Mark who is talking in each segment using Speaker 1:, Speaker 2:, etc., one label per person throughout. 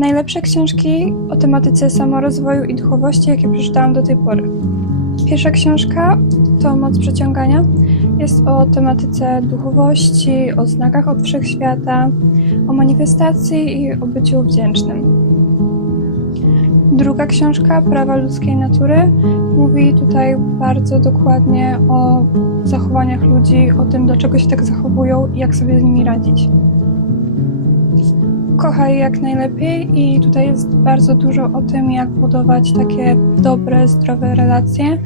Speaker 1: Najlepsze książki o tematyce samorozwoju i duchowości, jakie przeczytałam do tej pory. Pierwsza książka to Moc Przeciągania. Jest o tematyce duchowości, o znakach od wszechświata, o manifestacji i o byciu wdzięcznym. Druga książka, Prawa ludzkiej natury, mówi tutaj bardzo dokładnie o zachowaniach ludzi, o tym, dlaczego się tak zachowują i jak sobie z nimi radzić. Kochaj jak najlepiej i tutaj jest bardzo dużo o tym, jak budować takie dobre, zdrowe relacje.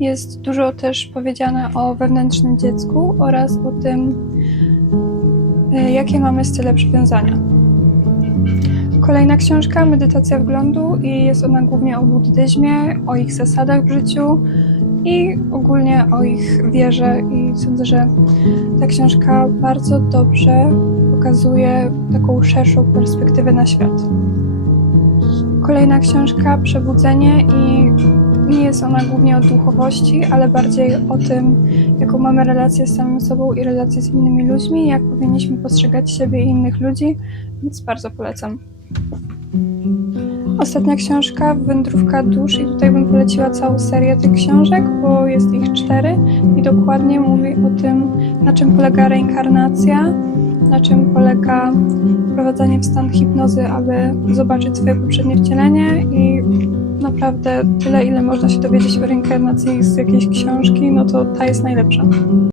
Speaker 1: Jest dużo też powiedziane o wewnętrznym dziecku oraz o tym, y, jakie mamy style przywiązania. Kolejna książka, Medytacja wglądu i jest ona głównie o buddyzmie, o ich zasadach w życiu i ogólnie o ich wierze i sądzę, że ta książka bardzo dobrze pokazuje taką szerszą perspektywę na świat. Kolejna książka, Przebudzenie i nie jest ona głównie o duchowości, ale bardziej o tym, jaką mamy relację z samym sobą i relację z innymi ludźmi, jak powinniśmy postrzegać siebie i innych ludzi, więc bardzo polecam. Ostatnia książka, Wędrówka dusz i tutaj bym poleciła całą serię tych książek, bo jest ich cztery i dokładnie mówi o tym, na czym polega reinkarnacja, na czym polega wprowadzanie w stan hipnozy, aby zobaczyć swoje poprzednie wcielenie i naprawdę tyle, ile można się dowiedzieć o reinkarnacji z jakiejś książki, no to ta jest najlepsza.